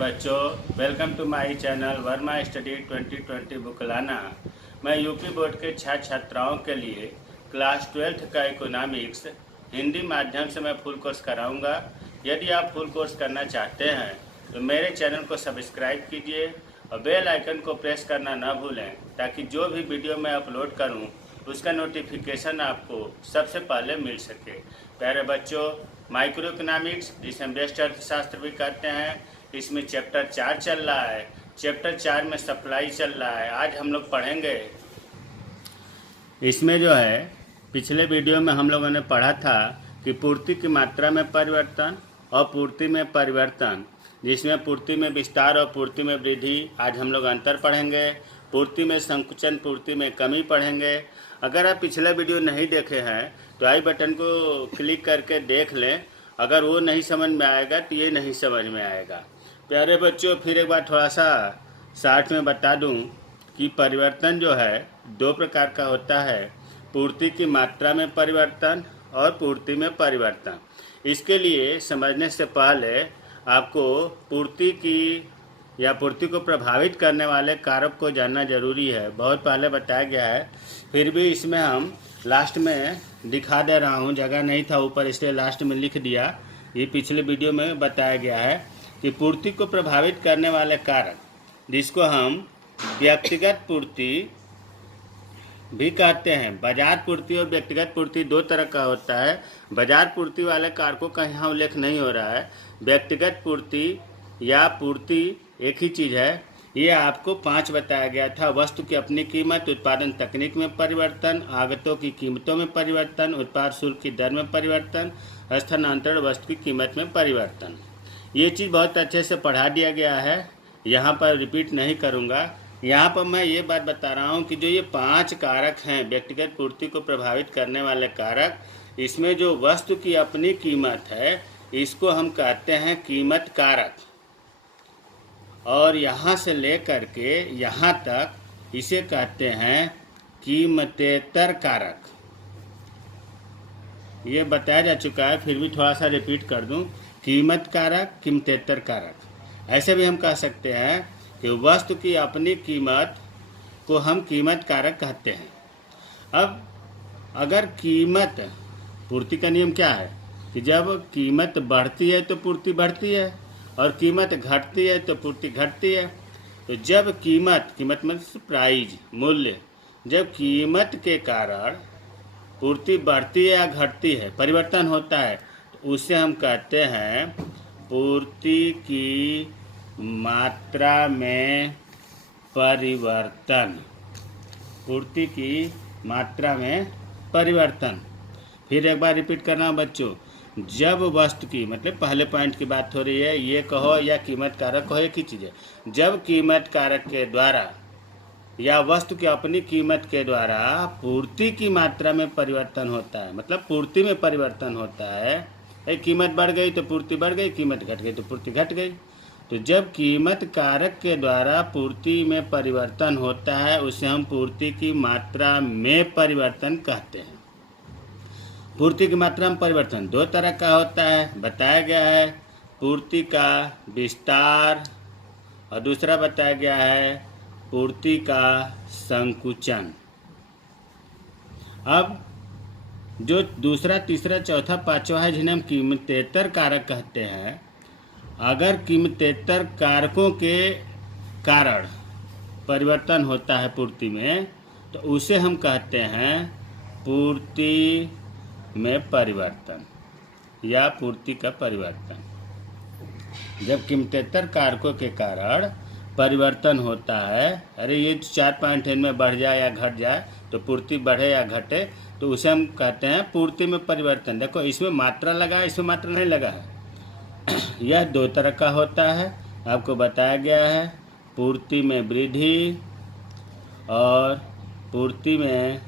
बच्चों, welcome to my channel Verma study 2020 बुकलाना। मैं यूपी बोर्ड के छात्र छात्राओं के लिए क्लास 12th का इकोनॉमिक्स हिंदी माध्यम से मैं फुल कोर्स कराऊंगा। यदि आप फुल कोर्स करना चाहते हैं तो मेरे चैनल को सब्सक्राइब कीजिए और बेल आइकन को प्रेस करना ना भूलें, ताकि जो भी वीडियो मैं अपलोड करूं उसका नोटिफिकेशन आपको सबसे पहले मिल सके। प्यारे बच्चों, माइक्रो इकोनॉमिक्स जिसे हम व्यष्टि अर्थशास्त्र भी कहते हैं, इसमें चैप्टर 4 चल रहा है। चैप्टर 4 में सप्लाई चल रहा है। आज हम लोग पढ़ेंगे, इसमें जो है पिछले वीडियो में हम लोगों ने पढ़ा था कि पूर्ति की मात्रा में परिवर्तन और पूर्ति में परिवर्तन, जिसमें पूर्ति में विस्तार और पूर्ति में वृद्धि। आज हम लोग अंतर पढ़ेंगे। पूर्ति में संकुचन, पूर्ति में कमी पढ़ेंगे। अगर आप पिछला वीडियो नहीं देखे हैं तो आई बटन को क्लिक करके देख लें। अगर वो नहीं समझ में आएगा तो ये नहीं समझ में आएगा। प्यारे बच्चों, फिर एक बार थोड़ा सा शार्ट में बता दूं कि परिवर्तन जो है दो प्रकार का होता है, पूर्ति की मात्रा में परिवर्तन और पूर्ति में परिवर्तन। इसके लिए समझने से पहले आपको पूर्ति की या पूर्ति को प्रभावित करने वाले कारक को जानना जरूरी है। बहुत पहले बताया गया है, फिर भी इसमें हम लास्ट में दिखा दे रहा हूँ। जगह नहीं था ऊपर, इसलिए लास्ट में लिख दिया। ये पिछले वीडियो में बताया गया है कि पूर्ति को प्रभावित करने वाले कारक, जिसको हम व्यक्तिगत पूर्ति भी कहते हैं। बाजार पूर्ति और व्यक्तिगत पूर्ति दो तरह का होता है। बाजार पूर्ति वाले कारकों का यहाँ उल्लेख नहीं हो रहा है। व्यक्तिगत पूर्ति या पूर्ति एक ही चीज़ है। ये आपको 5 बताया गया था। वस्तु की अपनी कीमत, उत्पादन तकनीक में परिवर्तन, आगतों की कीमतों में परिवर्तन, उत्पाद शुल्क की दर में परिवर्तन, स्थानांतरण वस्तु की कीमत में परिवर्तन। ये चीज़ बहुत अच्छे से पढ़ा दिया गया है, यहाँ पर रिपीट नहीं करूँगा। यहाँ पर मैं ये बात बता रहा हूँ कि जो ये 5 कारक हैं व्यक्तिगत पूर्ति को प्रभावित करने वाले कारक, इसमें जो वस्तु की अपनी कीमत है इसको हम कहते हैं कीमत कारक, और यहाँ से लेकर के यहाँ तक इसे कहते हैं कीमतेतर कारक। ये बताया जा चुका है, फिर भी थोड़ा सा रिपीट कर दूं। कीमत कारक, कीमतेतर कारक। ऐसे भी हम कह सकते हैं कि वस्तु की अपनी कीमत को हम कीमत कारक कहते हैं। अब अगर कीमत, पूर्ति का नियम क्या है कि जब कीमत बढ़ती है तो पूर्ति बढ़ती है, और कीमत घटती है तो पूर्ति घटती है। तो जब कीमत मतलब प्राइस, मूल्य, जब कीमत के कारण पूर्ति बढ़ती है या घटती है, परिवर्तन होता है, तो उसे हम कहते हैं पूर्ति की मात्रा में परिवर्तन। पूर्ति की मात्रा में परिवर्तन। फिर एक बार रिपीट करना बच्चों। जब वस्तु की, मतलब पहले पॉइंट की बात हो रही है, ये कहो या कीमत कारक कहो, एक ही चीज़ है। जब कीमत कारक के द्वारा या वस्तु की अपनी कीमत के द्वारा पूर्ति की मात्रा में परिवर्तन होता है, मतलब पूर्ति में परिवर्तन होता है। कीमत बढ़ गई तो पूर्ति बढ़ गई, कीमत घट गई तो पूर्ति घट गई। तो जब कीमत कारक के द्वारा पूर्ति में परिवर्तन होता है उसे हम पूर्ति की मात्रा में परिवर्तन कहते हैं। पूर्ति की मात्रा में परिवर्तन दो तरह का होता है, बताया गया है। पूर्ति का विस्तार और दूसरा बताया गया है पूर्ति का संकुचन। अब जो दूसरा, तीसरा, चौथा, पांचवा है, जिन्हें हम कीमतेतर कारक कहते हैं, अगर कीमतेतर कारकों के कारण परिवर्तन होता है पूर्ति में, तो उसे हम कहते हैं पूर्ति में परिवर्तन या पूर्ति का परिवर्तन। जब कीमतेतर कारकों के कारण परिवर्तन होता है, अरे ये 4 पॉइंट इनमें बढ़ जाए या घट जाए, तो पूर्ति बढ़े या घटे, तो उसे हम कहते हैं पूर्ति में परिवर्तन। देखो, इसमें मात्रा लगा है, इसमें मात्रा नहीं लगा है। यह दो तरह का होता है, आपको बताया गया है। पूर्ति में वृद्धि और पूर्ति में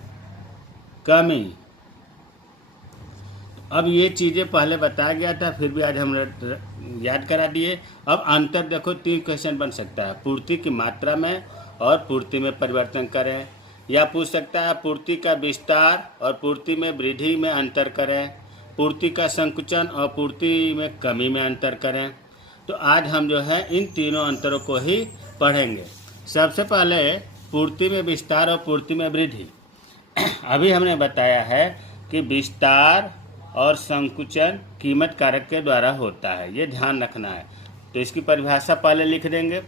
कमी। अब ये चीज़ें पहले बताया गया था, फिर भी आज हम याद करा दिए। अब अंतर देखो, 3 क्वेश्चन बन सकता है। पूर्ति की मात्रा में और पूर्ति में परिवर्तन करें, या पूछ सकता है पूर्ति का विस्तार और पूर्ति में वृद्धि में अंतर करें, पूर्ति का संकुचन और पूर्ति में कमी में अंतर करें। तो आज हम जो है इन तीनों अंतरों को ही पढ़ेंगे। सबसे पहले पूर्ति में विस्तार और पूर्ति में वृद्धि। अभी हमने बताया है कि विस्तार और संकुचन कीमत कारक के द्वारा होता है, ये ध्यान रखना है। तो इसकी परिभाषा पहले लिख देंगे।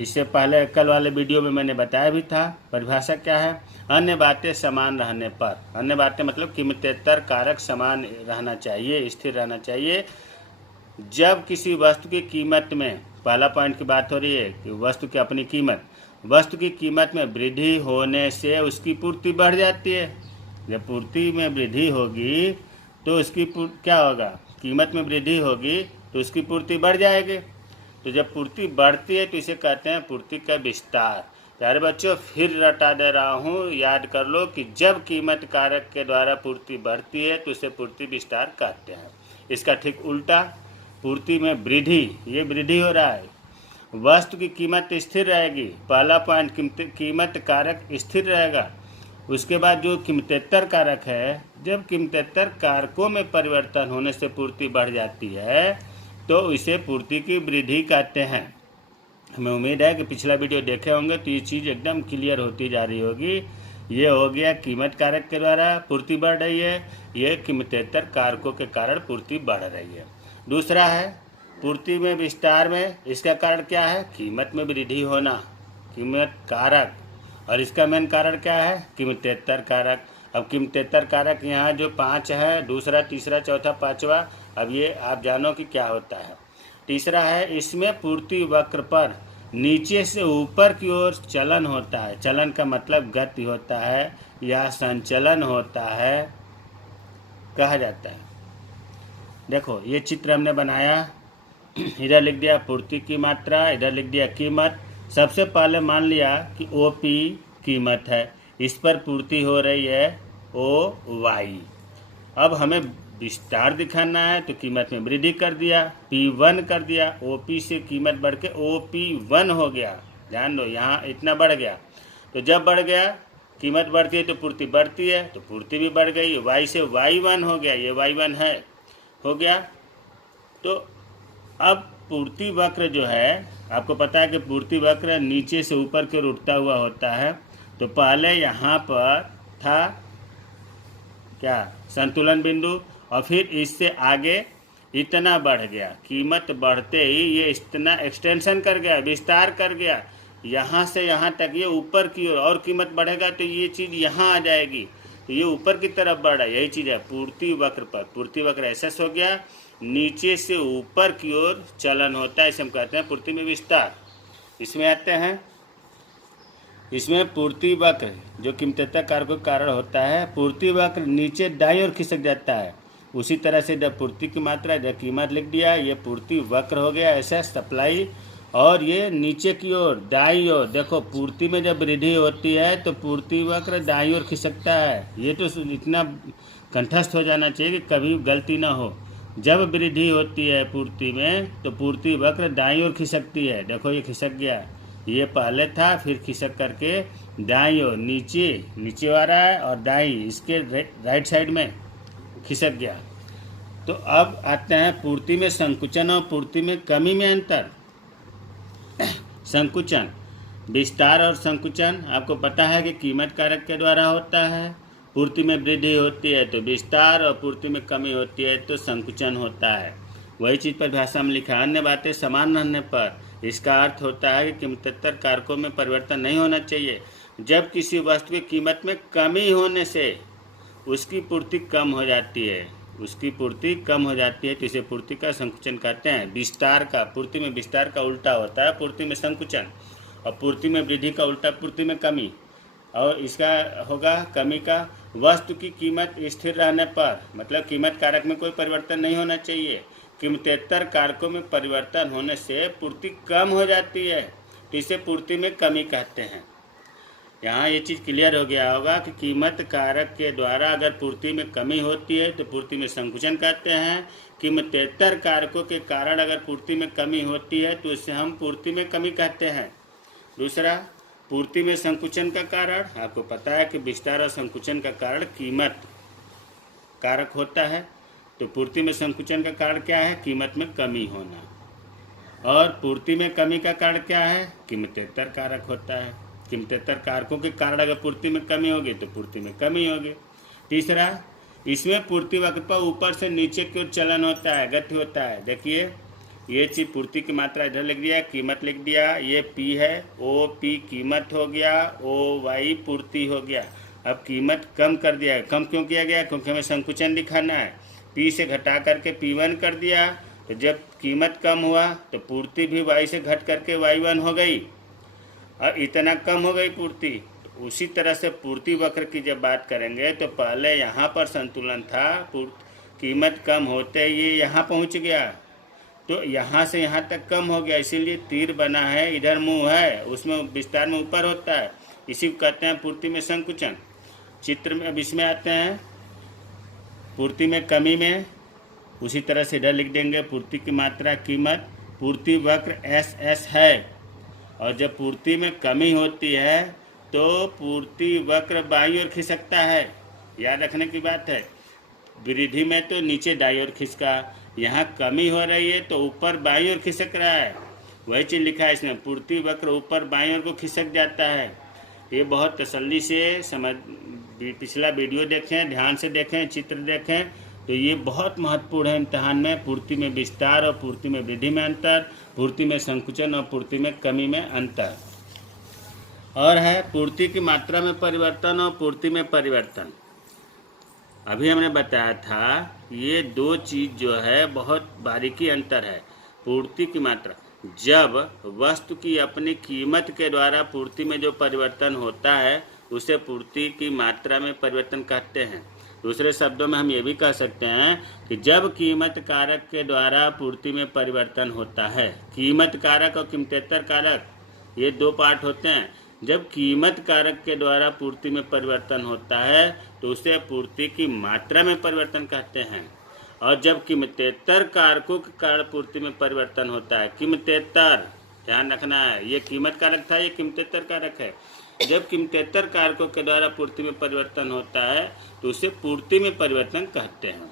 इससे पहले कल वाले वीडियो में मैंने बताया भी था। परिभाषा क्या है? अन्य बातें समान रहने पर, अन्य बातें मतलब कीमतेतर कारक समान रहना चाहिए, स्थिर रहना चाहिए। जब किसी वस्तु की कीमत में, पहला पॉइंट की बात हो रही है कि वस्तु की अपनी कीमत, वस्तु की कीमत में वृद्धि होने से उसकी पूर्ति बढ़ जाती है। जब पूर्ति में वृद्धि होगी तो उसकी क्या होगा? कीमत में वृद्धि होगी तो उसकी पूर्ति बढ़ जाएगी। तो जब पूर्ति बढ़ती है तो इसे कहते हैं पूर्ति का विस्तार। प्यारे बच्चों, फिर रटा दे रहा हूँ, याद कर लो कि जब कीमत कारक के द्वारा पूर्ति बढ़ती है तो इसे पूर्ति विस्तार कहते हैं। इसका ठीक उल्टा, पूर्ति में वृद्धि, ये वृद्धि हो रहा है, वस्तु की कीमत स्थिर रहेगी। पहला पॉइंट कीमत कारक स्थिर रहेगा। उसके बाद जो कीमतेतर कारक है, जब कीमतेतर कारकों में परिवर्तन होने से पूर्ति बढ़ जाती है तो इसे पूर्ति की वृद्धि कहते हैं। हमें उम्मीद है कि पिछला वीडियो देखे होंगे तो ये चीज़ एकदम क्लियर होती जा रही होगी। ये हो गया कीमत कारक के द्वारा पूर्ति बढ़ रही है, ये कीमतेतर कारकों के कारण पूर्ति बढ़ रही है। दूसरा है पूर्ति में विस्तार में, इसका कारण क्या है? कीमत में वृद्धि होना, कीमत कारक। और इसका मेन कारण क्या है? कीमतेतर कारक। अब कीमतेतर कारक यहाँ जो 5 है, दूसरा, तीसरा, चौथा, पांचवा, अब ये आप जानो कि क्या होता है। तीसरा है इसमें पूर्ति वक्र पर नीचे से ऊपर की ओर चलन होता है। चलन का मतलब गति होता है या संचलन होता है कहा जाता है। देखो ये चित्र हमने बनाया, इधर लिख दिया पूर्ति की मात्रा, इधर लिख दिया कीमत। सबसे पहले मान लिया कि OP कीमत है, इस पर पूर्ति हो रही है OY। अब हमें विस्तार दिखाना है तो कीमत में वृद्धि कर दिया, P1 कर दिया, OP से कीमत बढ़ के OP1 हो गया। ध्यान दो, यहाँ इतना बढ़ गया। तो जब बढ़ गया, कीमत बढ़ती है तो पूर्ति बढ़ती है, तो पूर्ति भी बढ़ गई। Y से Y1 हो गया, ये Y1 है, हो गया। तो अब पूर्ति वक्र जो है, आपको पता है कि पूर्ति वक्र नीचे से ऊपर की ओर उठता हुआ होता है। तो पहले यहाँ पर था क्या? संतुलन बिंदु, और फिर इससे आगे इतना बढ़ गया। कीमत बढ़ते ही ये इतना एक्सटेंशन कर गया, विस्तार कर गया, यहाँ से यहाँ तक ये ऊपर की ओर। और कीमत बढ़ेगा तो ये चीज़ यहाँ आ जाएगी, तो ये ऊपर की तरफ बढ़ा। यही चीज़ है पूर्ति वक्र पर। पूर्ति वक्र ऐसा हो गया, नीचे से ऊपर की ओर चलन होता है, इसे हम कहते हैं पूर्ति में विस्तार। इसमें आते हैं, इसमें पूर्ति वक्र जो कीमतेतर कारकों के कारण होता है, पूर्ति वक्र नीचे दाईं ओर खिसक जाता है। उसी तरह से जब पूर्ति की मात्रा, जब कीमत लिख दिया, ये पूर्ति वक्र हो गया ऐसा सप्लाई, और ये नीचे की ओर दाईं ओर। देखो पूर्ति में जब वृद्धि होती है तो पूर्ति वक्र दाईं ओर खिसकता है। ये तो इतना कंठस्थ हो जाना चाहिए कि कभी गलती ना हो। जब वृद्धि होती है पूर्ति में तो पूर्ति वक्र दाईं ओर खिसकती है। देखो ये खिसक गया, ये पहले था, फिर खिसक करके दाईं ओर नीचे आ रहा है, और दाईं इसके राइट साइड में खिसक गया। तो अब आते हैं पूर्ति में संकुचन और पूर्ति में कमी में अंतर। संकुचन, विस्तार और संकुचन आपको पता है कि कीमत कारक के द्वारा होता है। पूर्ति में वृद्धि होती है तो विस्तार, और पूर्ति में कमी होती है तो संकुचन होता है। वही चीज़ पर भाषा में लिखा, अन्य बातें समान रहने पर। इसका अर्थ होता है कि कीमतेतर कारकों में परिवर्तन नहीं होना चाहिए। जब किसी वस्तु की कीमत में कमी होने से उसकी पूर्ति कम हो जाती है, उसकी पूर्ति कम हो जाती है तो इसे पूर्ति का संकुचन कहते हैं। विस्तार का, पूर्ति में विस्तार का उल्टा होता है पूर्ति में संकुचन, और पूर्ति में वृद्धि का उल्टा पूर्ति में कमी। और इसका होगा कमी का, वस्तु की कीमत स्थिर रहने पर, मतलब कीमत कारक में कोई परिवर्तन नहीं होना चाहिए। कीमतेतर कारकों में परिवर्तन होने से पूर्ति कम हो जाती है तो इसे पूर्ति में कमी कहते हैं। यहाँ ये चीज़ क्लियर हो गया होगा कि कीमत कारक के द्वारा अगर पूर्ति में कमी होती है तो पूर्ति में संकुचन कहते हैं। कीमतेतर कारकों के कारण अगर पूर्ति में कमी होती है तो इसे हम पूर्ति में कमी कहते हैं। दूसरा, पूर्ति में संकुचन का कारण, आपको पता है कि विस्तार और संकुचन का कारण कीमत कारक होता है, तो पूर्ति में संकुचन का कारण क्या है? कीमत में कमी होना। और पूर्ति में कमी का कारण क्या है? कीमतेतर कारक होता है। कीमतेतर कारकों के कारण अगर पूर्ति में कमी होगी तो पूर्ति में कमी होगी। तीसरा, इसमें पूर्ति वक्र पर ऊपर से नीचे की ओर चलन होता है, गति होता है। देखिए ये चीज़ पूर्ति की मात्रा इधर लिख दिया, कीमत लिख दिया, ये पी है, ओ पी कीमत हो गया, ओ वाई पूर्ति हो गया। अब कीमत कम कर दिया है। कम क्यों किया गया? क्योंकि हमें संकुचन दिखाना है। पी से घटा करके P1 कर दिया, तो जब कीमत कम हुआ तो पूर्ति भी वाई से घट करके Y1 हो गई और इतना कम हो गई पूर्ति। तो उसी तरह से पूर्ति वक्र की जब बात करेंगे तो पहले यहाँ पर संतुलन था, कीमत कम होते ही ये यहाँ पहुँच गया, तो यहाँ से यहाँ तक कम हो गया, इसीलिए तीर बना है, इधर मुंह है, उसमें विस्तार में ऊपर होता है, इसी को कहते हैं पूर्ति में संकुचन। चित्र में अब इसमें आते हैं पूर्ति में कमी में, उसी तरह से इधर लिख देंगे पूर्ति की मात्रा कीमत, पूर्ति वक्र SS है, और जब पूर्ति में कमी होती है तो पूर्ति वक्र बाईं ओर खिसकता है। याद रखने की बात है, वृद्धि में तो नीचे दाईं ओर खिसका, यहाँ कमी हो रही है तो ऊपर बाईं ओर खिसक रहा है। वही चीज़ लिखा है इसमें, पूर्ति वक्र ऊपर बाईं ओर को खिसक जाता है। ये बहुत तसल्ली से समझ, पिछला वीडियो देखें, ध्यान से देखें, चित्र देखें, तो ये बहुत महत्वपूर्ण है इम्तहान में। पूर्ति में विस्तार और पूर्ति में वृद्धि में अंतर, पूर्ति में संकुचन और पूर्ति में कमी में अंतर। और है पूर्ति की मात्रा में परिवर्तन और पूर्ति में परिवर्तन। अभी हमने बताया था ये दो चीज़ जो है बहुत बारीकी अंतर है। पूर्ति की मात्रा, जब वस्तु की अपनी कीमत के द्वारा पूर्ति में जो परिवर्तन होता है उसे पूर्ति की मात्रा में परिवर्तन कहते हैं। दूसरे शब्दों में हम ये भी कह सकते हैं कि जब कीमत कारक के द्वारा पूर्ति में परिवर्तन होता है, कीमत कारक और कीमतेतर कारक ये दो पार्ट होते हैं। जब कीमत कारक के द्वारा पूर्ति में परिवर्तन होता है तो उसे पूर्ति की मात्रा में परिवर्तन कहते हैं, और जब कीमतेतर कारकों के कारण पूर्ति में परिवर्तन होता है, कीमतेतर ध्यान रखना है, ये कीमत कारक था, ये कीमतेतर कारक है। जब कीमतेतर कारकों के द्वारा पूर्ति में परिवर्तन होता है तो उसे पूर्ति में परिवर्तन कहते हैं।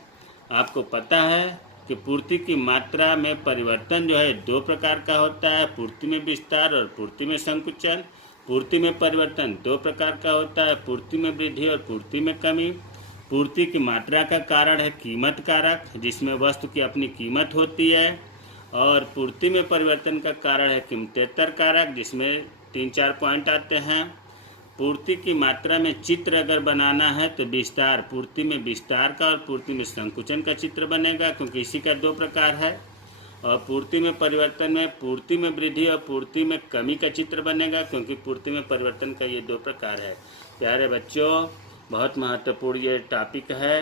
आपको पता है कि पूर्ति की मात्रा में परिवर्तन जो है दो प्रकार का होता है, पूर्ति में विस्तार और पूर्ति में संकुचन। पूर्ति में परिवर्तन दो प्रकार का होता है, पूर्ति में वृद्धि और पूर्ति में कमी। पूर्ति की मात्रा का कारण है कीमत कारक, जिसमें वस्तु की अपनी कीमत होती है, और पूर्ति में परिवर्तन का कारण है कीमतेतर कारक, जिसमें 3-4 पॉइंट आते हैं। पूर्ति की मात्रा में चित्र अगर बनाना है तो विस्तार, पूर्ति में विस्तार का और पूर्ति में संकुचन का चित्र बनेगा, क्योंकि इसी का दो प्रकार है। और पूर्ति में परिवर्तन में पूर्ति में वृद्धि और पूर्ति में कमी का चित्र बनेगा, क्योंकि पूर्ति में परिवर्तन का ये दो प्रकार है। प्यारे बच्चों, बहुत महत्वपूर्ण ये टॉपिक है,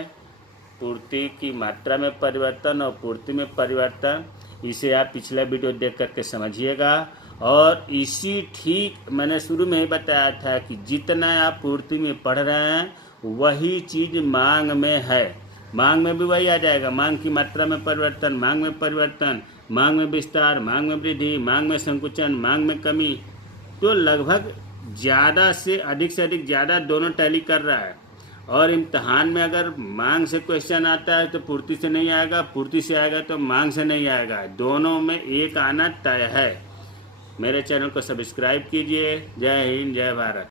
पूर्ति की मात्रा में परिवर्तन और पूर्ति में परिवर्तन। इसे आप पिछला वीडियो देख करके समझिएगा। और इसी ठीक मैंने शुरू में ही बताया था कि जितना आप पूर्ति में पढ़ रहे हैं वही चीज़ मांग में है, मांग में भी वही आ जाएगा। मांग की मात्रा में परिवर्तन, मांग में परिवर्तन, मांग में विस्तार, मांग में वृद्धि, मांग में संकुचन, मांग में कमी, तो लगभग ज़्यादा से अधिक ज़्यादा दोनों टैली कर रहा है। और इम्तहान में अगर मांग से क्वेश्चन आता है तो पूर्ति से नहीं आएगा, पूर्ति से आएगा तो मांग से नहीं आएगा, दोनों में एक आना तय है। मेरे चैनल को सब्सक्राइब कीजिए। जय हिंद, जय भारत।